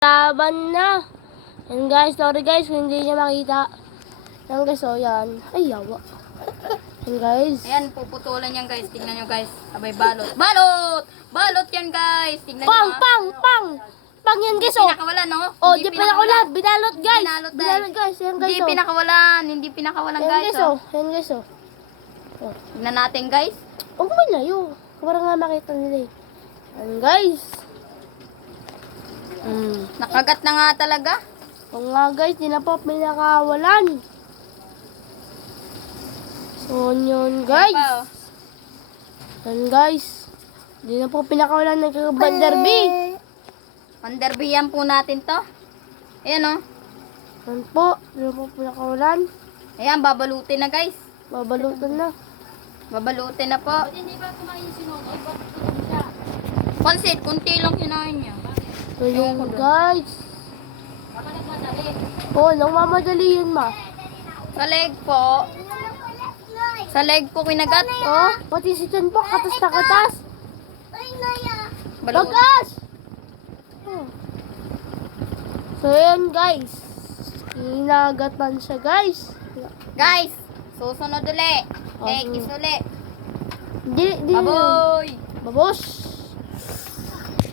Laban na. Yan guys, sorry guys kung hindi niya makita. Yan guys, oh yan. Ay, yawa. Yan guys. Ayan, puputulan yan guys. Tingnan nyo guys. Abay, balot. Balot! Balot yan guys. Tingnan nyo. Pang yan guys, oh. Pinakawalan, no? Oh, di pinakawalan. Binalot guys. Binalot, Binalot guys. Yan guys, Hindi oh. pinakawalan. Hindi pinakawalan Yan guys, guys, oh. oh. Yan guys, oh. Oh. Tingnan natin guys. Huwag mo layo. Para nga makita nila eh. Yan guys. Nakagat na nga talaga. Oo nga guys, di na po pinakawalan. So yun guys. Ayan pa, oh. Yan guys. Di na po pinakawalan ng Banderby. Panderbihan po natin to. Ayan, oh. Yan po, di na po pinakawalan. Ayan, babalutin na guys. Babalutan na. Babalutin na po. Hindi ba kumain si Nonoy? Pansit, kunti lang kinain niya. So yun guys. Oo, nang mamadali yun ma. Sa leg po. Sa leg po kinagat. Oh, pati si Chan po, katas na katas. Balut. Bagas! Oh. So yun guys. Kinagatan siya guys. Guys, susunod uli. Oh, Tekis uli. Di. Baboy! Babos!